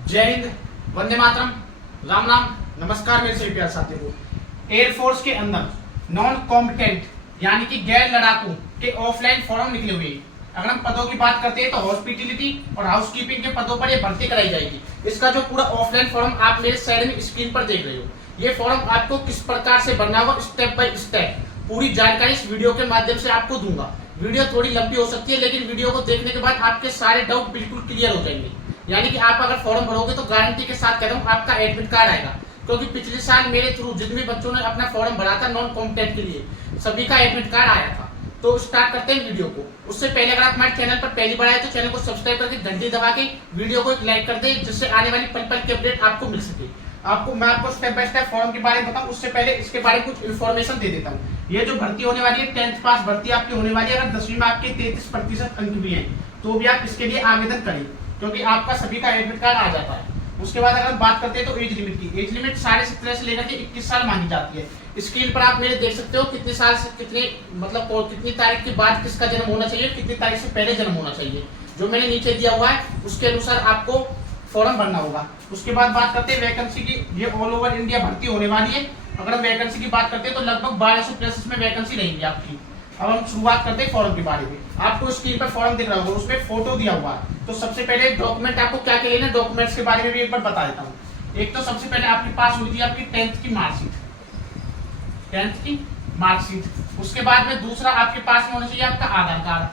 जय हिंद, वंदे मातरम, राम नाम, नमस्कार मेरे सभी प्यारे साथियों। एयरफोर्स के अंदर नॉन कॉम्पिटेंट यानी कि गैर लड़ाकू के ऑफलाइन फॉर्म निकले हुए हैं। अगर हम पदों की बात करते हैं तो हॉस्पिटलिटी और हाउसकीपिंग के पदों पर ये भर्ती कराई जाएगी। इसका जो पूरा ऑफलाइन फॉर्म आप मेरे साइड में स्क्रीन पर देख रहे हो, ये फॉर्म आपको किस प्रकार से भरना होगा स्टेप बाय स्टेप पूरी जानकारी इस वीडियो के माध्यम से आपको दूंगा। वीडियो थोड़ी लंबी हो सकती है, लेकिन वीडियो को देखने के बाद आपके सारे डाउट बिल्कुल क्लियर हो जाएंगे। यानी कि आप अगर फॉर्म भरोगे तो गारंटी के साथ कह रहा हूँ आपका एडमिट कार्ड आएगा, क्योंकि पिछले साल मेरे थ्रू जितने बच्चों ने अपना फॉर्म भरा था नॉन कॉम्पिटेंट के लिए, सभी का एडमिट कार्ड आया था। तो स्टार्ट करते हैं वीडियो को। उससे पहले अगर आप हमारे चैनल पर पहली बार आए तो चैनल को सब्सक्राइब करके घंटी दबा के वीडियो को एक लाइक कर दे, जिससे आने वाली पल पल की अपडेट आपको मिल सके। मैं आपको स्टेप बाय स्टेप फॉर्म के बारे में बताऊं, उससे पहले इसके बारे में कुछ इन्फॉर्मेशन दे देता हूँ। ये जो भर्ती होने वाली है 10th पास भर्ती आपकी होने वाली है। अगर 10वीं में आपके 33% अंक भी हैं तो भी आप इसके लिए आवेदन करें, क्योंकि आपका सभी का एडमिट कार्ड आ जाता है। उसके बाद अगर हम बात करते हैं तो एज लिमिट की, एज लिमिट 17.5 से लेकर के 21 साल मानी जाती है। स्क्रीन पर आप मेरे देख सकते हो कितने साल से कितने कितनी तारीख के बाद किसका जन्म होना चाहिए, कितनी तारीख से पहले जन्म होना चाहिए, जो मैंने नीचे दिया हुआ है उसके अनुसार आपको फॉर्म भरना होगा। उसके बाद बात करते हैं वैकेंसी की। ये ऑल ओवर इंडिया भर्ती होने वाली है। अगर हम वैकेंसी की बात करते हैं तो लगभग 1200 प्लस में वैकेंसी रहेगी आपकी। अब हम शुरुआत करते हैं फॉर्म के बारे में। आपको स्क्रीन पर फॉर्म दिख रहा होगा, उसमें फोटो दिया हुआ है। तो सबसे पहले डॉक्यूमेंट आपको क्या क्या लेना है, डॉक्यूमेंट्स के बारे में भी एक बार बता देता हूँ। एक तो सबसे पहले आपके पास होनी चाहिए आपकी 10th की मार्कशीट, 10th की मार्कशीट। उसके बाद में दूसरा आपके पास में होना चाहिए आपका आधार कार्ड,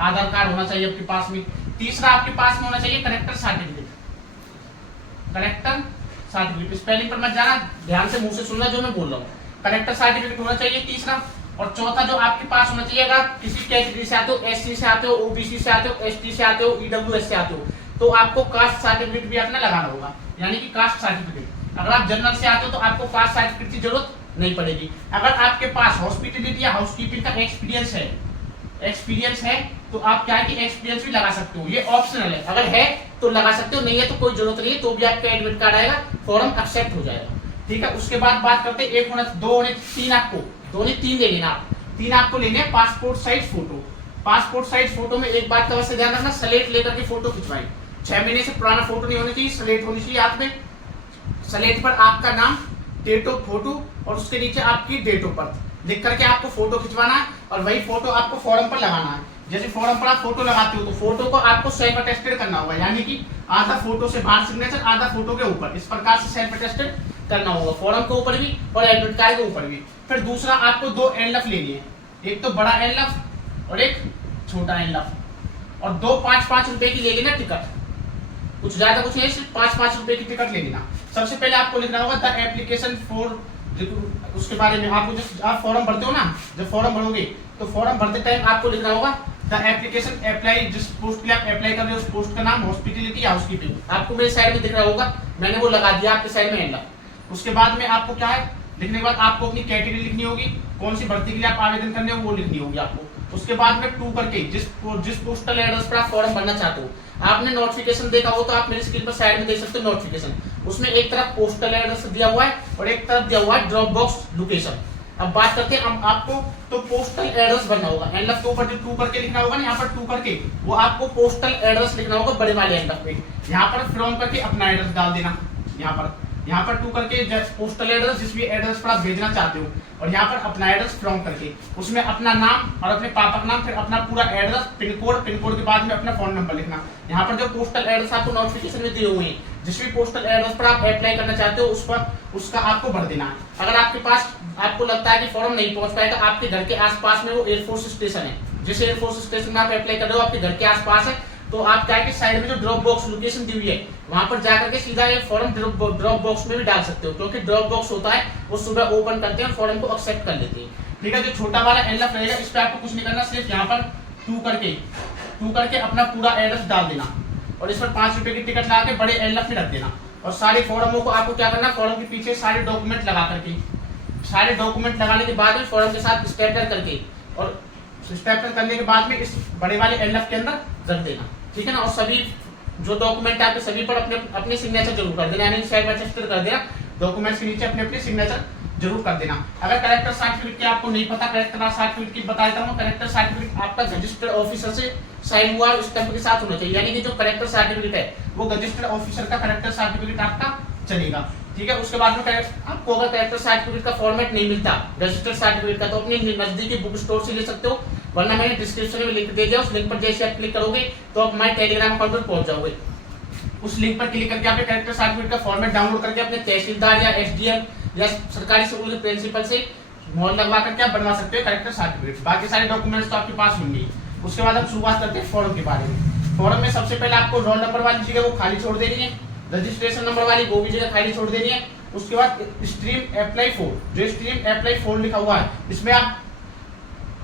आधार कार्ड होना चाहिए आपके पास में। तीसरा आपके पास में होना चाहिए character certificate, character certificate. Spelling पर मत जाना, ध्यान से मुंह से सुनना जो मैं बोल रहा हूँ। करेक्टर सर्टिफिकेट होना चाहिए तीसरा। और चौथा जो आपके पास होना चाहिए, अगर आप किसी कैटेगरी से आते हो, एससी से आते हो, ओबीसी से आते हो, एसटी से आते हो, ईडब्ल्यूएस से आते हो, तो आपको कास्ट सर्टिफिकेट भी अपना लगाना होगा, यानी कि कास्ट सर्टिफिकेट। अगर आप जनरल से आते हो तो आपको कास्ट सर्टिफिकेट की जरूरत नहीं पड़ेगी। अगर आपके पास हॉस्पिटलिटी या हाउसकीपिंग का एक्सपीरियंस है तो आप क्या है कि एक्सपीरियंस भी लगा सकते हो। ये ऑप्शनल है, अगर है तो लगा सकते हो, नहीं है तो कोई जरूरत नहीं है, तो भी आपका एडमिट कार्ड आएगा, फॉर्म एक्सेप्ट हो जाएगा। ठीक है। उसके बाद बात करते हैं एक होना, दो होने, तीन आपको, दो नहीं तीन ले लेना आप। तीन आपको लेने हैं passport size photo. Passport size photo में एक बात का वैसे ध्यान रखना, स्लेट लेकर के फोटो खिंचवाएं। 6 महीने से पुराना फोटो नहीं होनी चाहिए, स्लेट होनी चाहिए हाथ में। स्लेट पर आपका नाम, डेट ऑफ फोटो और उसके नीचे आपकी डेट ऑफ बर्थ लिख करके आपको फोटो खिंचवाना है, और वही फोटो आपको फॉर्म पर लगाना है। जैसे फॉर्म पर आप फोटो लगाते हो तो फोटो को आपको सेल्फ अटेस्टेड करना होगा, यानी कि आधा फोटो से बाहर सिग्नेचर, आधा फोटो के ऊपर, इस प्रकार से सेल्फ अटेस्टेड करना होगा, फॉर्म के ऊपर भी और एडमिट कार्ड के ऊपर भी। फिर दूसरा आपको 2 एनलफ लेनी है, एक तो बड़ा एनलफ और एक छोटा एनलफ, और 2 5-5 रुपए की ले लेना टिकट, कुछ ज्यादा कुछ नहीं, सिर्फ 5-5 रुपए की टिकट ले लेना। सबसे पहले आपको लिखना होगा द एप्लीकेशन फॉर, उसके बारे में आपको जब आप फॉर्म भरते हो ना, जब फॉर्म भरोगे तो फॉर्म भरते टाइम आपको लिखना होगा द एप्लीकेशन अप्लाई, जिस पोस्ट के लिए आप अप्लाई कर रहे हो उस पोस्ट का नाम, हॉस्पिटलिटी या हाउसकीपिंग। आपको मेरे साइड में दिख रहा होगा, मैंने वो लगा दिया आपके साइड में एंड। उसके बाद में आपको क्या है, लिखने के बाद आपको अपनी कैटेगरी लिखनी होगी, कौन सी भर्ती के लिए आप आवेदन करने हो वो लिखनी होगी आपको। उसके बाद में 2 करके जिस पोस्टल एड्रेस पर आप फॉर्म भरना चाहते हो, आपने नोटिफिकेशन देखा हो तो आप मेरी स्क्रीन पर साइड में देख सकते हो नोटिफिकेशन। उसमें एक तरफ पोस्टल एड्रेस दिया हुआ है और एक तरफ दिया हुआ है ड्रॉप बॉक्स लोकेशन। अब बात करते हैं हम आपको, तो पोस्टल एड्रेस भरना होगा। एनलफ के ऊपर जो 2 करके लिखना होगा ना, यहाँ पर 2 करके, वो आपको पोस्टल एड्रेस लिखना होगा बड़े वाले एनलफ पे। यहाँ पर फ्रॉम करके अपना एड्रेस डाल देना, यहाँ पर 2 करके पोस्टल एड्रेस, जिस भी एड्रेस पर आप भेजना चाहते हो, और यहाँ पर अपना एड्रेस फ्रॉम करके, उसमें अपना नाम और अपने पापा का नाम, फिर अपना पूरा एड्रेस, पिन कोड के बाद में अपना फोन नंबर लिखना। यहाँ पर जो पोस्टल एड्रेस आपको नोटिफिकेशन में दिए हुए हैं, जिस भी पोस्टल एड्रेस पर आप अप्लाई करना चाहते हो उस पर उसका आपको भर देना है। अगर आपके पास आपको लगता है कि फॉर्म नहीं पहुंच पाएगा, आपके घर के आसपास में वो एयरफोर्स स्टेशन है, जिस एयरफोर्स स्टेशन में आप अप्लाई कर रहे हो आपके घर के आसपास है, तो आप क्या है कि साइड में जो ड्रॉप बॉक्स लोकेशन दी हुई है वहां पर जाकर के सीधा ये फॉर्म ड्रॉप बॉक्स में भी डाल सकते हो, क्योंकि ड्रॉप बॉक्स होता है वो सुबह ओपन करते हैं और फॉर्म को एक्सेप्ट कर लेते हैं। ठीक है। जो छोटा वाला एनलफ रहेगा इस पे आपको कुछ नहीं करना, सिर्फ यहाँ पर 2 करके अपना पूरा एड्रेस डाल देना, और इस पर 5 रुपए की टिकट लगा के बड़े एनलफ में रख देना। और सारे फॉर्मों को आपको क्या करना, फॉर्म के पीछे सारे डॉक्यूमेंट लगा करके, सारे डॉक्यूमेंट लगाने के बाद में फॉर्म के साथ स्टेपलर करके, और स्टेपलर करने के बाद में इस बड़े वाले एनलफ के अंदर रख देना। ठीक है ना। और सभी जो डॉक्यूमेंट आपके सभी पर अपने सिग्नेचर जरूर कर देना, यानी साइड बाय साइड कर देना, डॉक्यूमेंट्स के नीचे अपने सिग्नेचर जरूर कर देना। अगर करेक्टर सर्टिफिकेट की आपको नहीं पता, करेक्टर सर्टिफिकेट की बता देता हूँ। करेक्टर सर्टिफिकेट आपका रजिस्टर्ड ऑफिसर से साइन हुआ स्टैंप के साथ होना चाहिए, यानी कि जो करेक्टर सर्टिफिकेट है वो रजिस्टर्ड ऑफिसर का करेक्टर सर्टिफिकेट आपका चलेगा। ठीक है, उसके बाद में आपको अगर करेक्टर सर्टिफिकेट का फॉर्मेट नहीं मिलता रजिस्टर्ड सर्टिफिकेट का, तो अपने नजदीकी बुक स्टोर से ले सकते हो, वरना मैंने डिस्क्रिप्शन में लिंक दे दिया, उस लिंक पर जैसे आप क्लिक करोगे तो आप हमारे टेलीग्राम अकाउंट पर पहुंच जाओगे। उस लिंक पर क्लिक करके आपने करेक्टर सर्टिफिकेट का फॉर्मेट डाउनलोड करके अपने तहसीलदार या एसडीएम या सरकारी स्कूल के प्रिंसिपल से मोहर लगवा करके आप बनवा सकते हो करेक्टर सर्टिफिकेट। बाकी सारे डॉक्यूमेंट्स तो आपके पास होंगे। उसके बाद हम शुरुआत करते हैं फॉर्म के बारे में। फॉर्म में सबसे पहले आपको रोल नंबर वाली जगह वो खाली छोड़ देनी है, रजिस्ट्रेशन नंबर वाली वो भी जगह खाली छोड़ देनी है। उसके बाद स्ट्रीम अप्लाई फॉर, जो स्ट्रीम अप्लाई फॉर लिखा हुआ है इसमें आप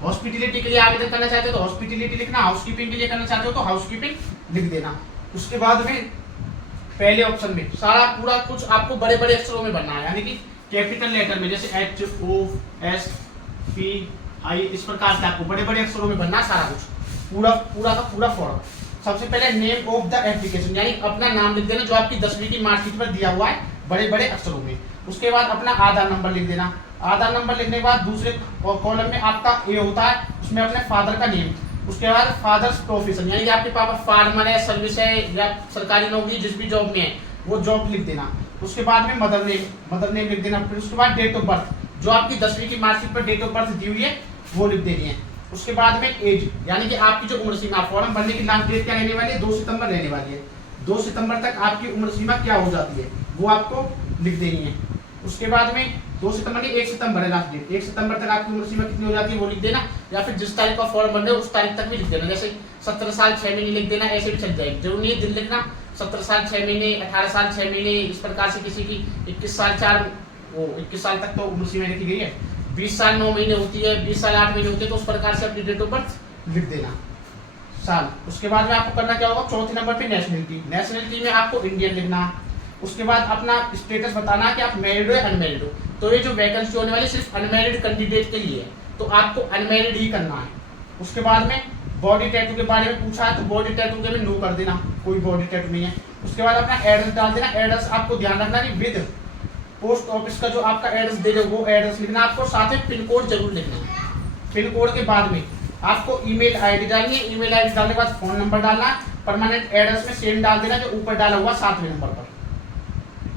हॉस्पिटलिटी के लिए आवेदन करना चाहते हो तो हॉस्पिटलिटी लिखना, हाउसकीपिंग के लिए करना चाहते हो तो हाउसकीपिंग लिख देना। उसके बाद में पहले ऑप्शन में सारा पूरा कुछ आपको बड़े बड़े अक्षरों में भरना है, यानी कि कैपिटल लेटर में, जैसे H O S P I, इस प्रकार से आपको बड़े बड़े अक्षरों में भरना सारा कुछ, पूरा का पूरा फॉर्म। सबसे पहले नेम ऑफ द एप्लीकेशन, यानी अपना नाम लिख देना जो आपकी 10वीं की मार्कशीट पर दिया हुआ है बड़े बड़े अक्षरों में। उसके बाद अपना आधार नंबर लिख देना। आधार नंबर लिखने के बाद दूसरे कॉलम में आपका ए होता है, उसमें अपने फादर का नेम। उसके बाद फादर्स प्रोफेशन, यानी कि आपके पापा फार्मर है, सर्विस है या सरकारी नौकरी जिस भी जॉब में है वो जॉब लिख देना। उसके बाद में मदर नेम लिख देना। फिर उसके बाद डेट ऑफ बर्थ, जो आपकी 10वीं की मार्कशीट पर डेट ऑफ बर्थ दी हुई है वो लिख देनी है। उसके बाद में एज, यानी कि आपकी जो उम्र सीमा, फॉर्म भरने की लास्ट डेट क्या रहने वाली है, 2 सितंबर रहने वाली है। 2 सितंबर तक आपकी उम्र सीमा क्या हो जाती है वो आपको लिख देनी है। उसके बाद में 2 सितंबर नहीं 1 सितंबर है लास्ट डेट, 1 सितंबर तक आपकी उम्र सीमा कितनी हो जाती है वो लिख देना, या फिर जिस तारीख का फॉर्म भर रहे हो उस तारीख तक भी लिख देना। जैसे 17 साल 6 महीने लिख देना, ऐसे भी चल जाएगी, जरूरी नहीं है दिन लिखना। 17 साल 6 महीने, 18 साल 6 महीने, इस प्रकार से किसी की 21 साल तक तो उम्र सीमा लिखी गई है, 20 साल 9 महीने होती है, 20 साल 8 महीने होती है, तो उस प्रकार से अपनी डेट ऑफ बर्थ लिख देना साल। उसके बाद में आपको करना क्या होगा, चौथे नंबर पे नेशनलिटी में आपको इंडियन लिखना। उसके बाद अपना स्टेटस बताना कि आप मैरिड हो या अनमैरिड हो। तो ये जो वैकेंसी होने वाली सिर्फ अनमैरिड कैंडिडेट के लिए है, तो आपको अनमैरिड ही करना है। उसके बाद में बॉडी टैटू के बारे में पूछा है तो बॉडी टैटू के में नो कर देना, कोई बॉडी टैटू नहीं है। उसके बाद अपना एड्रेस डाल देना। एड्रेस आपको ध्यान रखना कि विद पोस्ट ऑफिस का जो आपका एड्रेस दे रहे हो वो एड्रेस लिखना आपको, साथ में पिन कोड जरूर लिखना। पिन कोड के बाद में आपको ईमेल आईडी डालनी है। ईमेल आईडी डालने के बाद फोन नंबर डालना है। परमानेंट एड्रेस में सेम डाल देना जो ऊपर डाला हुआ 7वें नंबर पर।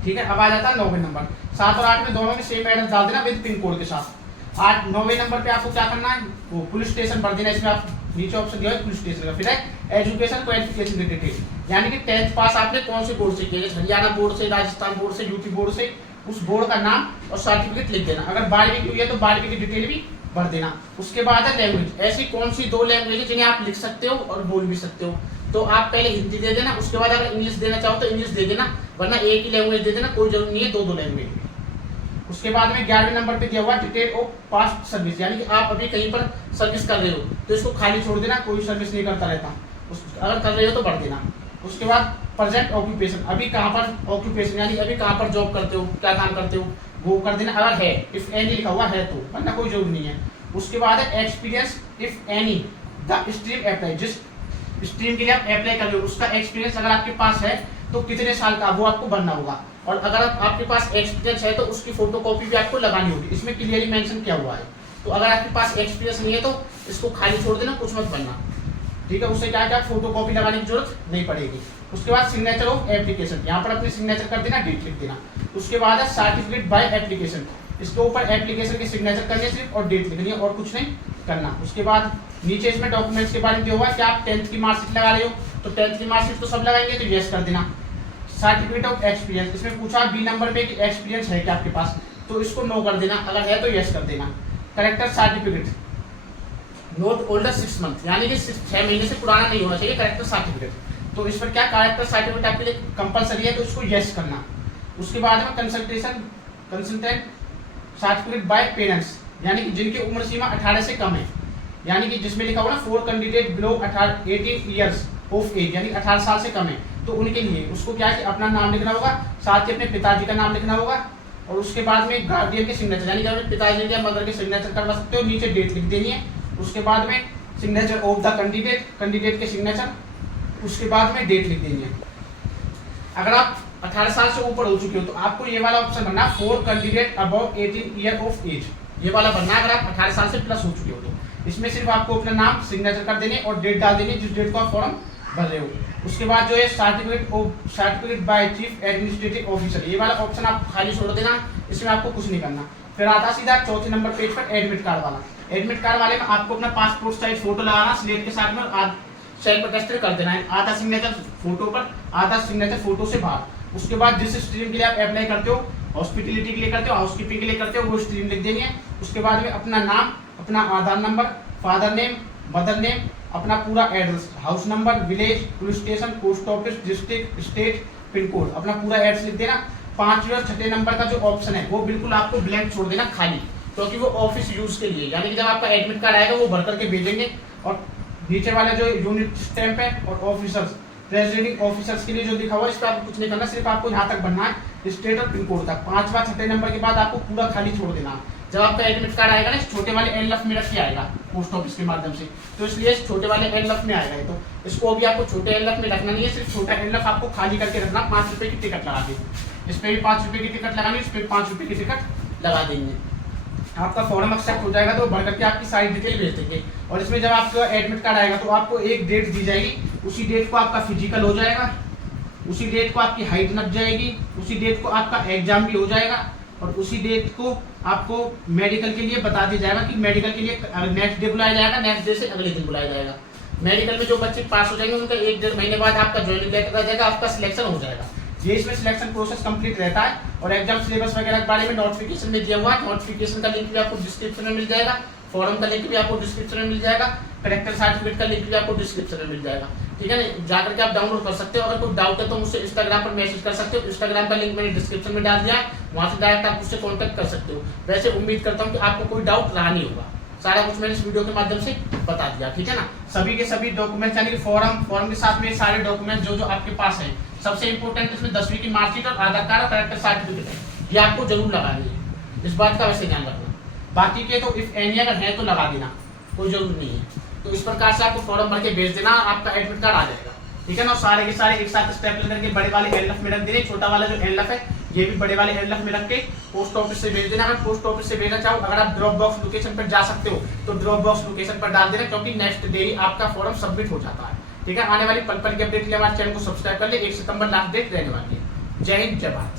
ठीक है, अब आ जाता है 9वें नंबर। 7 और 8 में दोनों में सेम एड्रेस डाल देना विद पिन कोड के साथ। 9वें नंबर पे आपको क्या करना है, वो पुलिस स्टेशन भर देना। इसमें आप नीचे ऑप्शन दिया है पुलिस स्टेशन का। फिर है एजुकेशन क्वालिफिकेशन की डिटेल, यानी कि 10th पास आपने कौन से बोर्ड से किया, जैसे हरियाणा बोर्ड से, राजस्थान बोर्ड से, यूपी बोर्ड से, उस बोर्ड का नाम और सर्टिफिकेट लिख देना। अगर 12वीं की हुई है तो 12वीं की डिटेल भी भर देना। उसके बाद है लैंग्वेज, ऐसी कौन सी 2 लैंग्वेज है जिन्हें आप लिख सकते हो और बोल भी सकते हो, तो आप पहले हिंदी दे देना। उसके बाद अगर इंग्लिश देना चाहो तो इंग्लिश दे देना, वरना एक ही लैंग्वेज दे देना, कोई जरूरी नहीं है 2 लैंग्वेज। उसके बाद में 11वें नंबर पे दिया हुआ डिटेल ऑफ पास्ट सर्विस, यानी कि आप अभी कहीं पर सर्विस कर रहे हो तो इसको खाली छोड़ देना, कोई सर्विस नहीं करता रहता, अगर कर रहे हो तो भर देना। उसके बाद प्रेजेंट ऑक्यूपेशन, अभी कहाँ पर ऑक्यूपेशन, यानी अभी कहाँ पर जॉब करते हो, क्या काम करते हो वो कर देना, अगर है, इफ एनी लिखा हुआ है तो, वरना कोई जरूरी नहीं है। उसके बाद है experience if any the stream apply, जिस स्ट्रीम के लिए आप अप्लाई कर रहे हो उसका एक्सपीरियंस अगर आपके पास है तो कितने साल का वो आपको भरना होगा। और अगर आपके पास एक्सपीरियंस है तो उसकी फोटोकॉपी भी आपको लगानी होगी, इसमें क्लियरली मेंशन किया हुआ है। तो अगर आपके पास एक्सपीरियंस नहीं है तो इसको खाली छोड़ देना, कुछ मत भरना। ठीक है, उससे क्या क्या फोटोकॉपी लगाने की जरूरत नहीं पड़ेगी। उसके बाद सिग्नेचर ऑफ एप्लीकेशन, यहाँ पर अपनी सिग्नेचर कर देना, डेट लिख देना। उसके बाद है सर्टिफिकेट बाय एप्लीकेशन, इसके ऊपर एप्लीकेशन की सिग्नेचर करनी है सिर्फ और डेट लिखनी है और कुछ नहीं करना। उसके बाद नीचे इसमें डॉक्यूमेंट्स के बारे में दिया हुआ है कि आप 10th की मार्कशीट लगा रहे हो तो 10th की मार्कशीट तो सब लगाएंगे तो यस कर देना। सर्टिफिकेट ऑफ एक्सपीरियंस, इसमें पूछा बी नंबर पे कि एक्सपीरियंस है क्या आपके पास, तो इसको नो कर देना, अगर है तो यस कर देना। Character certificate note older 6 month, यानी कि 6 महीने से पुराना नहीं होना चाहिए करेक्टर सर्टिफिकेट, तो इस पर क्या करेक्टर सर्टिफिकेट आपके लिए कंपलसरी है तो इसको यस करना। उसके बाद में कंसल्टेंट सर्टिफिकेट बाय पेरेंट्स, यानी कि जिनकी उम्र सीमा 18 से कम है, यानी कि जिसमें लिखा हुआ ना 4 candidate below 18 years of age, यानी 18 साल से कम है, तो उनके लिए उसको क्या है कि अपना नाम लिखना होगा, साथ ही अपने पिताजी का नाम लिखना होगा, और उसके बाद में गार्डियन के सिग्नेचर, यानी कि अपने पिताजी या मदर के सिग्नेचर करवा सकते हो, नीचे डेट लिख देनी है। उसके बाद में सिग्नेचर ऑफ द कैंडिडेट के सिग्नेचर, उसके बाद में डेट लिख देनी है। अगर आप 18 साल से ऊपर हो चुके हो तो आपको ये वाला ऑप्शन भरना, 4 candidate above 18 year of age, ये वाला भरना अगर आप 18 साल से प्लस हो चुके हो तो। इसमें सिर्फ आपको अपना नाम सिग्नेचर कर देने और डेट डाल देनी जिस डेट को आप फॉर्म भर रहे हो। उसके बाद जो है certificate by chief administrative officer, ये वाला ऑप्शन आप खाली छोड़ देना, इसमें आपको कुछ नहीं करना। फिर आता सीधा चौथे नंबर पेज पर एडमिट कार्ड वाला। एडमिट कार्ड वाले में आपको अपना पासपोर्ट साइज फोटो लगाना स्लेट के साथ में, सेल पर टेस्ट कर देना है, आधा सिग्नेचर फोटो पर, आधा सिग्नेचर फोटो से बाहर। उसके बाद जिस स्ट्रीम के लिए आप अप्लाई करते हो, हॉस्पिटलिटी के लिए करते हो, हाउसकीपिंग के लिए करते हो, वो स्ट्रीम लिख देनी है। उसके बाद में अपना नाम, अपना Aadhaar number, father name, mother name, अपना पूरा address, house number, village, police station, post office, district, state, pin code, अपना पूरा एड्रेस लिख देना। 5वें और 6ठे नंबर का जो ऑप्शन है वो बिल्कुल आपको ब्लैंक छोड़ देना खाली, क्योंकि वो ऑफिस यूज के लिए, यानी कि जब आपका एडमिट कार्ड आएगा वो भर करके भेजेंगे। और नीचे वाला जो यूनिट स्टैंप है और ऑफिसर्स, प्रेसिडेंटिंग ऑफिसर्स के लिए जो लिखा हुआ है इस पर आपको कुछ नहीं करना, सिर्फ आपको यहाँ तक बनना है, स्टेट और पिन कोड तक। 5वां 6ठे नंबर के बाद आपको पूरा खाली छोड़ देना। जब आपका एडमिट कार्ड आएगा ना, इस छोटे वाले एनवेलप में रख के आएगा पोस्ट ऑफिस के माध्यम से, तो इसलिए इस छोटे वाले एनवेलप में आएगा। तो इसको भी आपको छोटे एनवेलप में रखना नहीं है, सिर्फ छोटा एनवेलप आपको खाली करके रखना। 5 रुपए की टिकट लगा देंगे, इस पे भी 5 रुपए की टिकट लगानी, इस पे 5 रुपए की टिकट लगा देंगे। आपका फॉर्म एक्सेप्ट हो जाएगा तो भर करके आपकी सारी डिटेल भेज देंगे। और इसमें जब आपका एडमिट कार्ड आएगा तो आपको एक डेट दी जाएगी, उसी डेट को आपका फिजिकल हो जाएगा, उसी डेट को आपकी हाइट नप जाएगी, उसी डेट को आपका एग्जाम भी हो जाएगा, और उसी डेट को आपको मेडिकल के लिए बता दिया जाएगा कि मेडिकल के लिए नेक्स्ट डे बुलाया जाएगा, नेक्स्ट डे से अगले दिन बुलाया जाएगा। मेडिकल में जो बच्चे पास हो जाएंगे उनका 1-1.5 महीने बाद आपका ज्वाइनिंग लेटर आ जाएगा, आपका सिलेक्शन हो जाएगा। ये इसमें सिलेक्शन प्रोसेस कंप्लीट रहता है। और एग्जाम सिलेबस वगैरह के बारे में नोटिफिकेशन में दिया हुआ है, नोटिफिकेशन का लिंक भी आपको डिस्क्रिप्शन में मिल जाएगा, फॉर्म का लिंक भी आपको डिस्क्रिप्शन में मिल जाएगा, करेक्टर सर्टिफिकेट का लिंक भी आपको डिस्क्रिप्शन में मिल जाएगा, ठीक है ना। जाकर के आप डाउनलोड कर सकते हो। अगर कोई डाउट है तो मुझसे इंस्टाग्राम पर मैसेज कर सकते हो, इंस्टाग्राम का लिंक मैंने डिस्क्रिप्शन में डाल दिया है, वहां से डायरेक्ट आप मुझसे कॉन्टैक्ट कर सकते हो। वैसे उम्मीद करता हूँ कि आपको कोई डाउट रहा नहीं होगा, सारा कुछ मैंने इस वीडियो के माध्यम से बता दिया, ठीक है ना। सभी के सभी डॉक्यूमेंट्स यानी कि फॉर्म के साथ में सारे डॉक्यूमेंट्स जो आपके पास है, सबसे इंपॉर्टेंट इसमें 10वीं की मार्कशीट और आधार कार्ड और करेक्टर सर्टिफिकेट है, ये आपको जरूर लगानी है, इस बात का वैसे ध्यान रखना। बाकी के तो इफ एनी अगर है तो लगा देना, कोई जरूर नहीं है। तो इस प्रकार से आपको फॉर्म भर के भेज देना, आपका एडमिट कार्ड आ जाएगा, ठीक है ना। सारे के सारे एक साथ स्टेप लेकर के बड़े वाले एनवेलप में रख देने, छोटा वाला जो एनवेलप है ये भी बड़े वाले एनवेलप में रख के पोस्ट ऑफिस से भेज देना। अगर पोस्ट ऑफिस से भेजना चाहो, अगर आप ड्रॉप बॉक्स लोकेशन पर जा सकते हो तो ड्रॉप बॉक्स लोकेशन पर डाल देना, क्योंकि नेक्स्ट डे ही आपका फॉर्म सबमिट हो जाता है, ठीक है। आने वाली पल पल की अपडेट के लिए हमारे चैनल को सब्सक्राइब कर ले। 1 सितंबर लास्ट डेट रहने वाली है। जय हिंद, जय भारत।